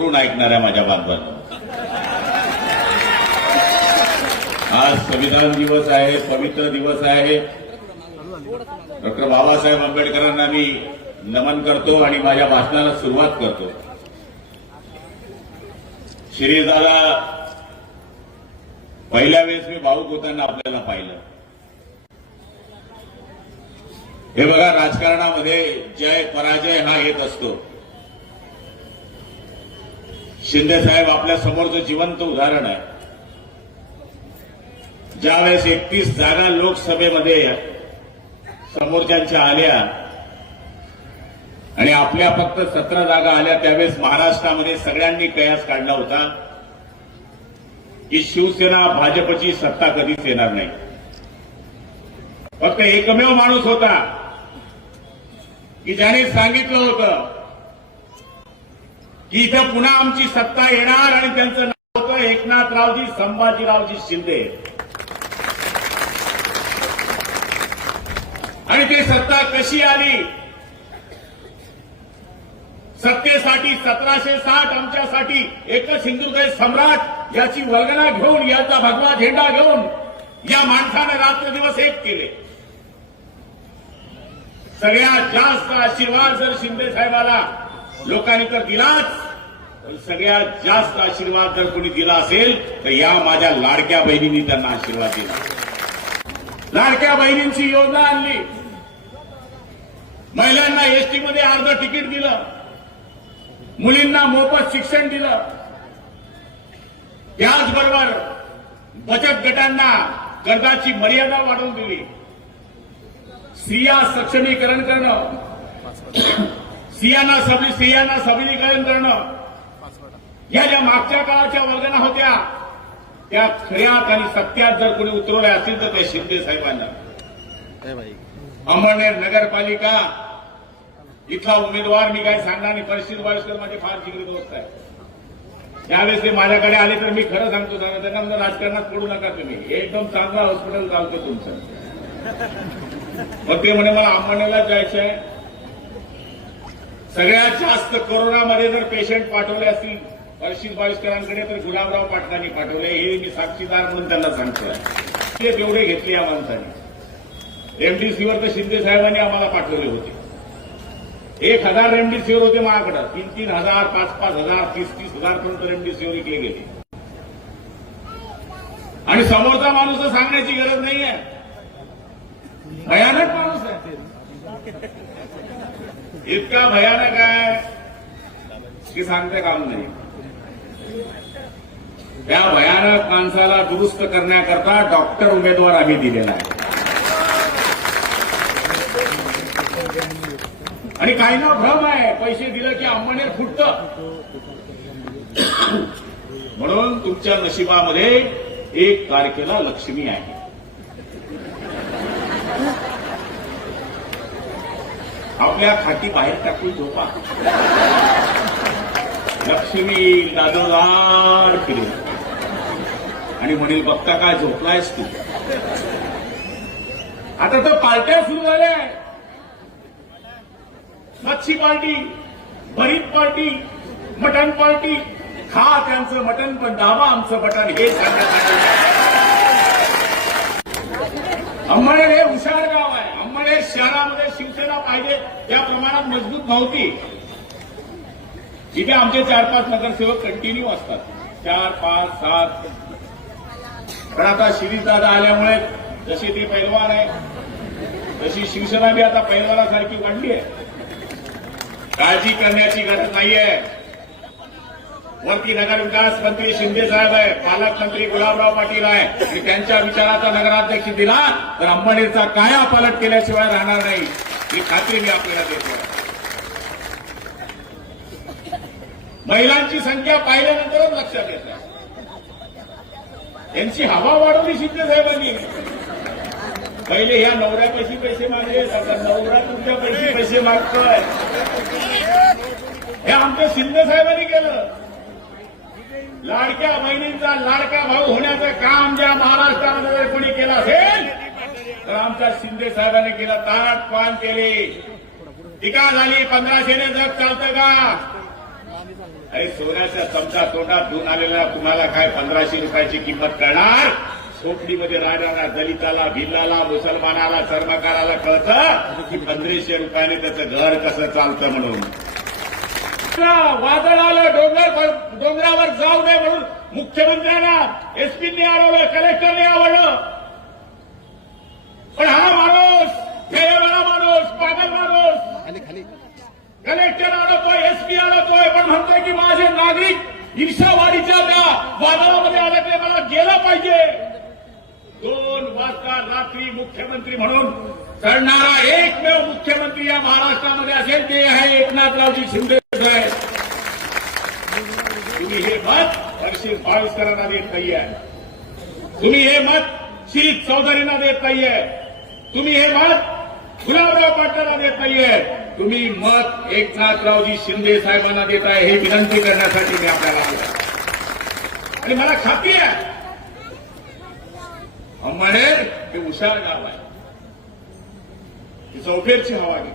करून ऐकणाऱ्या माझ्या बांधवांना आज संविधान दिवस आहे पवित्र दिवस आहे. डॉक्टर बाबासाहेब आंबेडकरांना मी नमन करतो आणि माझ्या भाषणाला सुरुवात करतो. शिरीदादा पहिल्या वेळेस मी भाऊक होताना आपल्याला पाहिलं. हे बघा राजकारणामध्ये जय पराजय हा येत असतो. शिंदे साहेब आपल्या समोरचं जिवंत उदाहरण आहे. ज्यावेळेस एकतीस जागा लोकसभेमध्ये समोरच्यांच्या आल्या आणि आपल्या फक्त सतरा जागा आल्या त्यावेळेस महाराष्ट्रामध्ये सगळ्यांनी कयास काढला होता की शिवसेना भाजपची सत्ता कधीच येणार नाही. फक्त एकमेव माणूस होता की ज्याने सांगितलं होतं की इथं पुन्हा आमची सत्ता येणार आणि त्यांचं नाव होतं एकनाथरावजी संभाजीरावजी शिंदे. आणि ते सत्ता कशी आली? सत्तेसाठी सतराशे साठ आमच्यासाठी एकच हिंदुदय सम्राट याची वल्गना घेऊन याचा भगवा झेंडा घेऊन या माणसानं रात्र दिवस एक केले. सगळ्यात जास्त आशीर्वाद जर शिंदे साहेबाला लोकांनी तर दिलाच. सगळ्यात जास्त आशीर्वाद जर कोणी दिला असेल तर या माझ्या लाडक्या बहिणींनी त्यांना आशीर्वाद दिला. लाडक्या बहिणींची योजना आणली. महिलांना एसटीमध्ये अर्ध तिकीट दिलं. मुलींना मोफत शिक्षण दिलं. त्याचबरोबर बचत गटांना कर्जाची मर्यादा वाढवून दिली. स्त्रिया सक्षमीकरण करणं. स्त्रियांना स्त्रियांना सबलीकरण करणं. या ज्या मागच्या काळाच्या वर्गना होत्या त्या खऱ्यात आणि सत्यात जर कोणी उतरवल्या असतील तर ते शिंदे साहेबांना. अंबरनेर नगरपालिका इथला उमेदवार मी काय सांगणार नाही परिस्थिती वायुस्कर माझे फार जिगरी दोस्त आहे. त्यावेळेस ते माझ्याकडे आले तर मी खरं सांगतो त्यांना राजकारणात पडू नका तुम्ही. एकदम चांगला हॉस्पिटल चालतं तुमचं. मग ते म्हणे मला अंबरनेरला जायचं आहे. सगळ्यात जास्त कोरोनामध्ये जर पेशंट पाठवले असतील हर्षित बाविस्करांकडे तर गुलाबराव पाटलांनी पाठवले हे मी साक्षीदार म्हणून त्यांना सांगतोय. ते तेवढे घेतले या माणसाने. रेमडेसिवीर तर शिंदे साहेबांनी आम्हाला पाठवले होते. एक हजार रेमडेसिवीर होते माझ्याकडे. तीन तीन हजार पाच पाच हजार तीस तीस हजार पर्यंत रेमडेसिवीर विकले गेले. आणि समोरचा माणूस तर सांगण्याची गरज नाहीये. भयानक माणूस आहे इतका भयानक आहे की सांगते काम नाही. त्या भयानक माणसाला दुरुस्त करण्याकरता डॉक्टर उमेदवार आम्ही दिलेला आहे. आणि काही ना भ्रम आहे. पैसे दिले की अंबनेर फुटतं. म्हणून तुमच्या नशिबामध्ये एक तारखेला लक्ष्मी आहे. आपल्या खाटी बाहेर टाकून झोपा. लक्ष्मी दादोदार फिरे आणि म्हणील बघता काय झोपलायस तू? आता तर पार्ट्या सुरू झाल्या. मच्छी पार्टी भरीत पार्टी मटण पार्टी. खा त्यांचं मटण पण दावा आमचं मटण. हे सांगण्यासाठी हे हुशार गाव आहे. अंबळनेर शहरामध्ये शिवसेना पाहिजे. त्या प्रमाणात मजबूत नव्हती इथे आमचे चार पाच नगरसेवक कंटिन्यू असतात. चार पाच सात. पण आता शिरीष दादा आल्यामुळे जसे ते पैलवान आहे तशी शिवसेना बी आता पैलवानासारखी वाढली आहे. काळजी करण्याची गरज नाहीये वरती नगर विकास मंत्री शिंदे साहेब आहे पालकमंत्री गुलाबराव पाटील आहे. आणि त्यांच्या विचाराचा नगराध्यक्ष दिला तर अंबनेरचा काया पालट केल्याशिवाय राहणार नाही. ही खात्री मी आपल्याला देतो. महिलांची संख्या पाहिल्यानंतरच लक्षात येत. त्यांची हवा वाढवली शिंदे साहेबांनी पहिले ह्या नवऱ्यापाशी पैसे मागले आता नवरा तुमच्या पैसे पैसे मागतोय. हे आमच्या शिंदे साहेबांनी केलं. लाडक्या बहिणींचा लाडका भाऊ होण्याचं काम ज्या महाराष्ट्रामध्ये जर कोणी केलं असेल तर आमच्या शिंदे साहेबांनी केलं. ताट पान केले. टीका झाली पंधराशेने जग चालतं का? अरे सोन्याच्या चमचा तोंडात घेऊन आलेला तुम्हाला काय पंधराशे रुपयाची किंमत करणार झोपडीमध्ये राहणाऱ्या दलिताला भिल्लाला मुसलमानाला चर्मकाराला कळतं की पंधराशे रुपयाने त्याचं घर कसं चालतं म्हणून. वादळ आलं डोंगर डोंगरावर जाऊ नये म्हणून मुख्यमंत्र्यांना नागरिक ईर्षावाडीच्या त्या वादळामध्ये अडकले मला गेलं पाहिजे. दोन वाजता रात्री मुख्यमंत्री म्हणून चढणारा एकमेव मुख्यमंत्री या महाराष्ट्रामध्ये असेल ते आहे एकनाथरावजी शिंदे साहेब. तुम्ही हे मत हर्षी बावीसकरांना देत नाहीये. तुम्ही हे मत श्री चौधरींना देत नाहीये. तुम्ही हे मत गुलाबराव पाटलांना देत नाहीये. तुम्ही मत एकनाथरावजी शिंदे साहेबांना देत आहे हे विनंती करण्यासाठी मी आपल्याला आलो आणि मला खात्री आहे अंमळनेर हे हुशार गाव आहे. ही चौफेरची हवा आहे.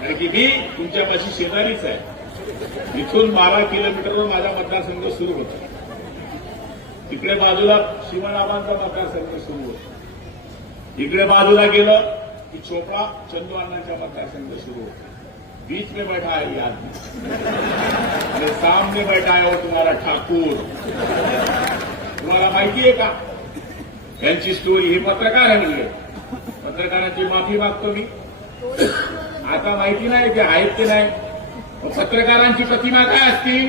कारण की मी तुमच्यापाशी शेजारीच आहे. इथून बारा किलोमीटरवर माझा मतदारसंघ सुरू होता. तिकडे बाजूला शिवनाबांचा मतदारसंघ सुरू होतो. इकडे बाजूला गेलं की चोपडा चंदू अण्णांचा मतदारसंघ सुरू होता. बीच में बैठा है ये आदमी आणि सामने बैठा है वो तुम्हारा ठाकूर. तुम्हाला माहिती आहे का? यांची स्टोरी ही पत्रकारांनी आहे. पत्रकारांची माफी मागतो मी. आता माहिती नाही ते आहेत की नाही. पत्रकारांची प्रतिमा काय असती?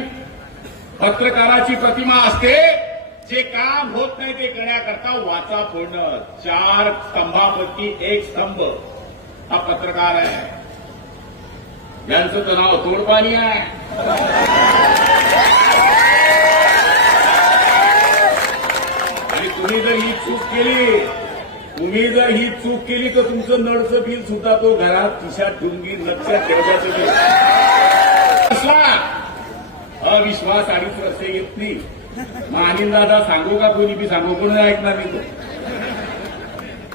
पत्रकाराची प्रतिमा असते जे काम होत नाही ते करण्याकरता वाचा फोडणं. चार स्तंभापैकी एक स्तंभ हा पत्रकार आहे. यांचं तर नाव तोडपाणी आहे. आणि तुम्ही जर ही चूक केली तुम्ही जर ही चूक केली तर तुमचं नळचं बिल सुद्धा तो घरात खिशात डुंगी लक्षात ठेवण्याचं बिल. असला अविश्वास आणि वर्षे येत नाही. मग अनिल दादा सांगू का कोणी? बी सांगू कोणी ऐकणार नाही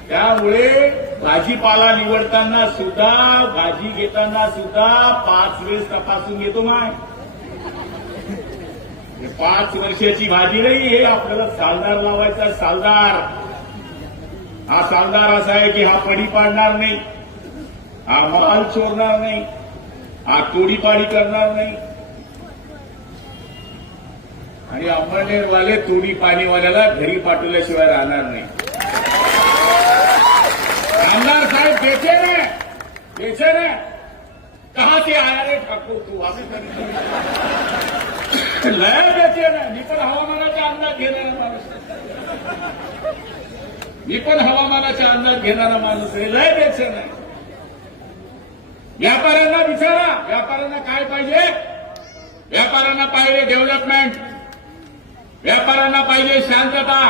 त्यामुळे भाजीपाला निवडताना सुद्धा भाजी घेताना सुद्धा पाच वेळेस तपासून घेतो माय. पाच वर्षाची भाजी नाही हे आपल्याला सालदार लावायचा सालदार. हा सालदार असा आहे की हा पडी पाडणार नाही. हा माल चोरणार नाही. हा तोडीपाडी करणार नाही. आणि अंमळनेरवाले तोडी पाणीवाल्याला घरी पाठवल्याशिवाय राहणार नाही. आमदार साहेब बेचे ने बेचे ने कहा से आया रे ठाकूर तू? वापिस लय बेचे ना मी पण हवामानाचा अंदाज घेणारा माणूस मी पण हवामानाचा अंदाज घेणारा माणूस आहे. लय बेचे नाही व्यापाऱ्यांना विचारा. व्यापाऱ्यांना काय पाहिजे? व्यापाऱ्यांना पाहिजे डेव्हलपमेंट व्यापाऱ्यांना पाहिजे शांतता.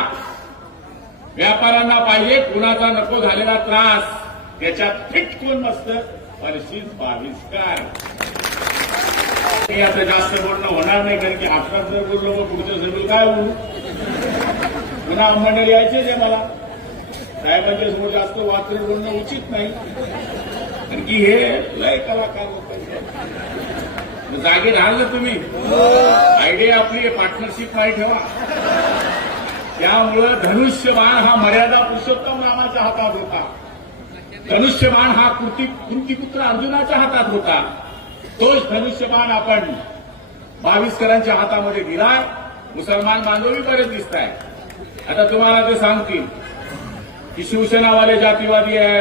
व्यापाऱ्यांना पाहिजे कुणाचा नको झालेला त्रास. त्याच्यात फिट कोण मस्त? परिस्थित बाविस्कार आता जास्त बोलणं होणार नाही कारण की आपण जर बोललो मग पुढचं सगळं काय होऊ? पुन्हा अंबंडर यायचे आहे मला. साहेबांच्या समोर जास्त वाचन बोलणं उचित नाही. कारण की हे लय कलाकार होत जागे राहाल ना तुम्ही? आयडिया आपली पार्टनरशिप नाही ठेवा. त्यामुळं धनुष्यबाण हा मर्यादा पुरुषोत्तम रामाच्या हातात होता. धनुष्यबाण हा कृती कृतीपुत्र अर्जुनाच्या हातात होता. तोच धनुष्यबाण आपण बावीसकरांच्या हातामध्ये दिलाय. मुसलमान बांधवी बरेच दिसत आहे आता तुम्हाला ते सांगतील की शिवसेनावाले जातीवादी आहे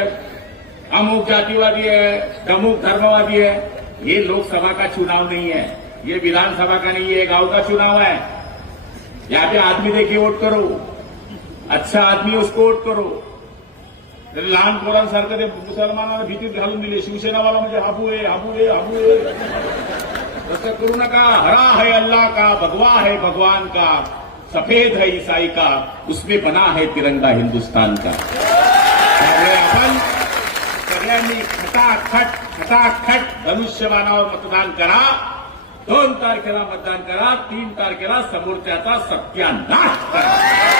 अमुक जातीवादी आहे अमुक धर्मवादी आहे ये लोकसभा का चुनाव नहीं है, ये विधानसभा का नहीं है गाँव का चुनाव है। यहाँ पे आदमी देखिए वोट करो अच्छा आदमी उसको वोट करो। लहान पोरांसारखं ते मुसलमानाला भीतीत घालून दिले शिवसेनावाला म्हणजे हाबू आहे हाबू आहे हाबू आहे तसं करू नका हरा है अल्लाह का, भगवा है भगवान का, सफ़ेद है ईसाई का, उसमें बना है तिरंगा हिंदुस्तान का। सगळ्यांनी खटाखट खटाखट धनुष्यबाणावर मतदान करा. दोन तारखेला मतदान करा तीन तारखेला समोरच्याचा सत्यानाश करा.